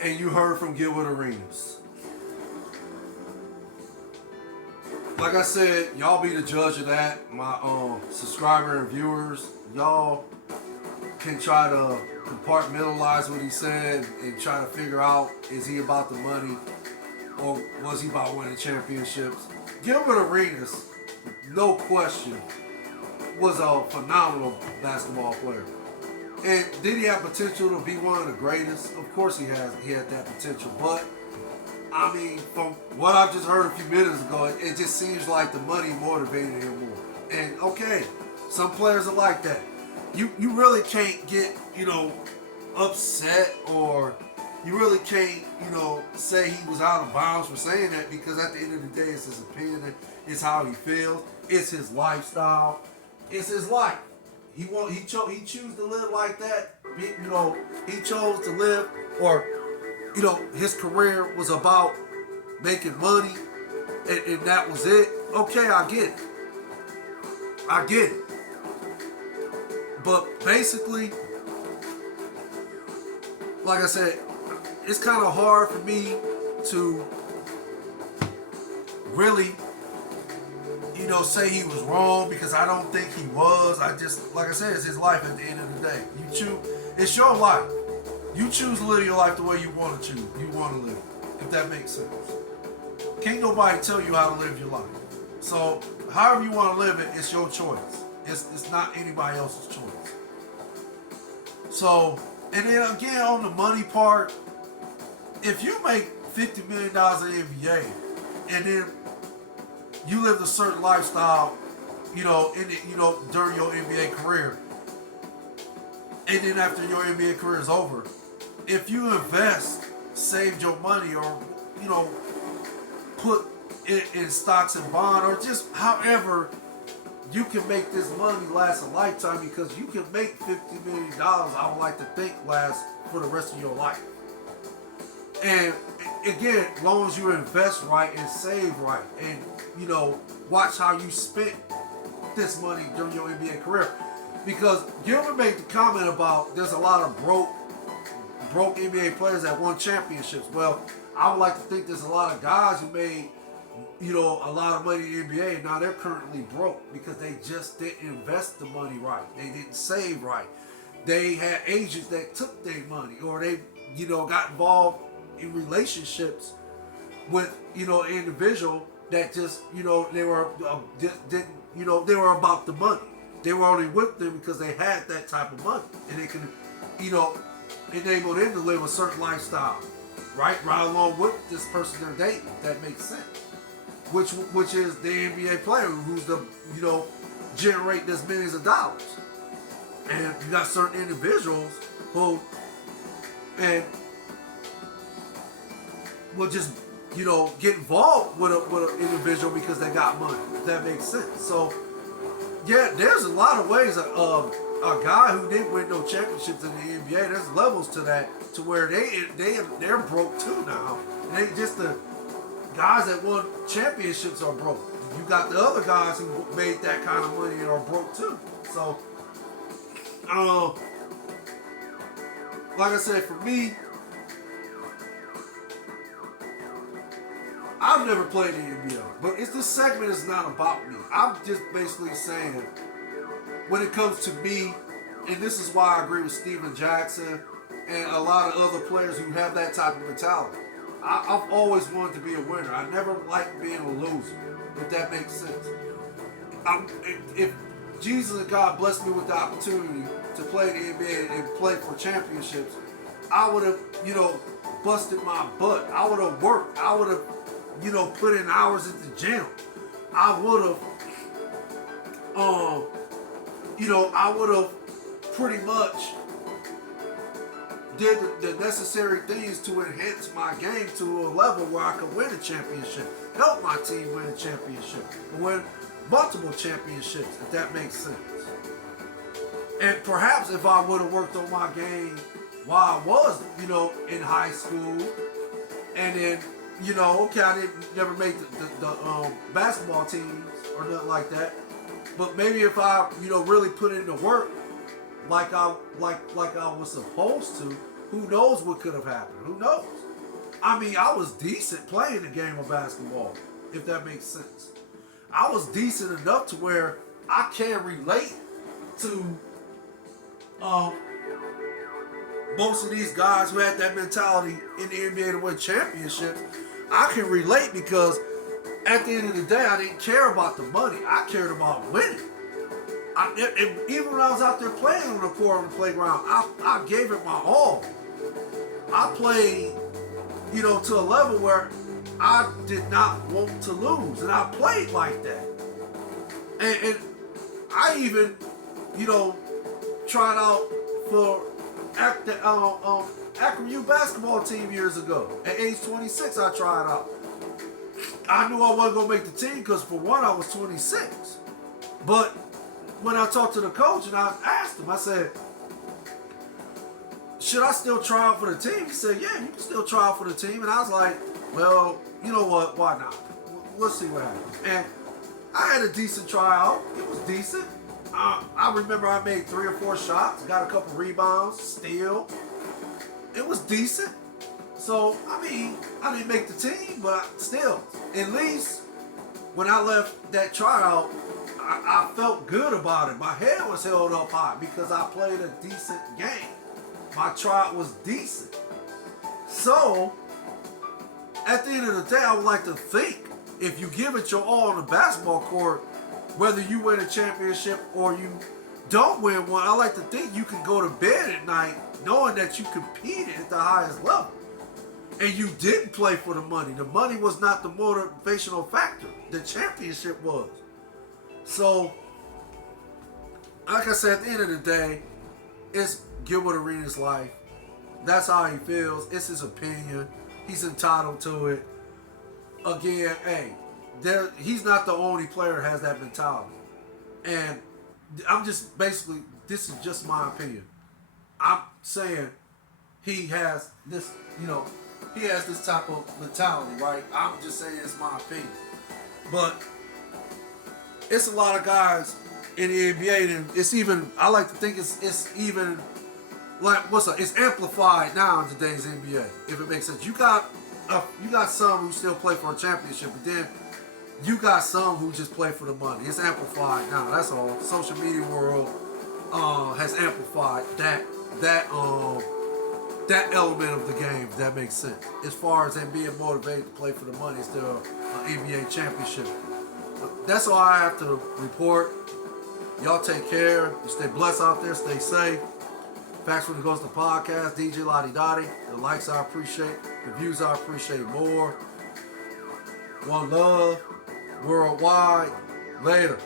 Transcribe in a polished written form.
And you heard from Gilbert Arenas. Like I said, y'all be the judge of that. My subscriber and viewers, y'all can try to compartmentalize what he said and try to figure out, is he about the money or was he about winning championships? Gilbert Arenas, no question, was a phenomenal basketball player. And did he have potential to be one of the greatest? Of course he has. He had that potential. But, I mean, from what I just heard a few minutes ago, it just seems like the money motivated him more. And, okay, some players are like that. You really can't get, upset, or you really can't, say he was out of bounds for saying that, because at the end of the day, it's his opinion. It's how he feels. It's his lifestyle. It's his life. He chose to live like that. He chose to live, or his career was about making money, and that was it. Okay, I get it. I get it. But basically, like I said, it's kind of hard for me to really say he was wrong, because I don't think he was. I just, like I said, it's his life at the end of the day. It's your life. You choose to live your life the way you want to choose. You want to live it, if that makes sense. Can't nobody tell you how to live your life. So, however you want to live it, it's your choice. It's not anybody else's choice. So, and then again, on the money part, if you make $50 million in the NBA, and then you lived a certain lifestyle, during your NBA career, and then after your NBA career is over, if you saved your money, or put it in stocks and bonds, or just however you can make this money last a lifetime, because you can make $50 million, I would like to think, last for the rest of your life. And again, as long as you invest right and save right, and watch how you spent this money during your NBA career. Because Gilbert made the comment about there's a lot of broke NBA players that won championships. Well, I would like to think there's a lot of guys who made a lot of money in the NBA, and now they're currently broke because they just didn't invest the money right. They didn't save right. They had agents that took their money, or they got involved in relationships with an individual that just they were they were about the money. They were only with them because they had that type of money, and they could enable them to live a certain lifestyle, right along with this person they're dating. If that makes sense. Which is the NBA player who's the generate this millions of dollars. And you got certain individuals who will just get involved with an individual because they got money. If that makes sense. So yeah, there's a lot of ways of a guy who didn't win no championships in the NBA. There's levels to that, to where they're broke too now. It ain't just the guys that won championships are broke. You got the other guys who made that kind of money and are broke too. So, like I said, for me, I've never played the NBA, but this segment is not about me. I'm just basically saying, when it comes to me, and this is why I agree with Steven Jackson and a lot of other players who have that type of mentality. I've always wanted to be a winner. I never liked being a loser, if that makes sense. If Jesus and God blessed me with the opportunity to play the NBA and play for championships, I would have, busted my butt. I would have worked. I would have, put in hours at the gym. I would have, I would have pretty much did the necessary things to enhance my game to a level where I could win a championship, help my team win a championship, and win multiple championships, if that makes sense. And perhaps if I would have worked on my game while I was, in high school, and then, okay, I didn't never make the basketball teams or nothing like that, but maybe if I, really put in the work like I was supposed to, who knows what could have happened? Who knows? I mean, I was decent playing the game of basketball, if that makes sense. I was decent enough to where I can relate to most of these guys who had that mentality in the NBA to win championships. I can relate because at the end of the day, I didn't care about the money. I cared about winning. Even when I was out there playing on the court on the playground, I gave it my all. I played, to a level where I did not want to lose, and I played like that. And I even, tried out for Akron U basketball team years ago. At age 26, I tried out. I knew I wasn't going to make the team because, for one, I was 26. But when I talked to the coach and I asked him, I said, should I still try out for the team? He said, yeah, you can still try out for the team. And I was like, well, you know what? Why not? We'll see what happens. And I had a decent tryout. It was decent. I remember I made 3 or 4 shots, got a couple rebounds, steal. It was decent. So, I mean, I didn't make the team, but still, at least when I left that tryout, I felt good about it. My head was held up high because I played a decent game. My tryout was decent. So, at the end of the day, I would like to think if you give it your all on the basketball court, whether you win a championship or you don't win one, I like to think you can go to bed at night knowing that you competed at the highest level. And you didn't play for the money. The money was not the motivational factor. The championship was. So, like I said, at the end of the day, it's Gilbert Arenas' life. That's how he feels. It's his opinion. He's entitled to it. Again, hey, he's not the only player that has that mentality. And I'm just basically, this is just my opinion. I'm saying he has this, he has this type of mentality, right? I'm just saying it's my opinion. But it's a lot of guys in the NBA, and it's even, I like to think it's even like, it's amplified now in today's NBA, if it makes sense. You got some who still play for a championship, but then you got some who just play for the money. It's amplified now. That's all. Social media world has amplified that element of the game, if that makes sense. As far as them being motivated to play for the money instead of an NBA championship. That's all I have to report. Y'all take care. You stay blessed out there. Stay safe. Facts when it goes to podcast. DJ Lottie Dottie. The likes I appreciate. The views I appreciate more. One love. Worldwide. Later.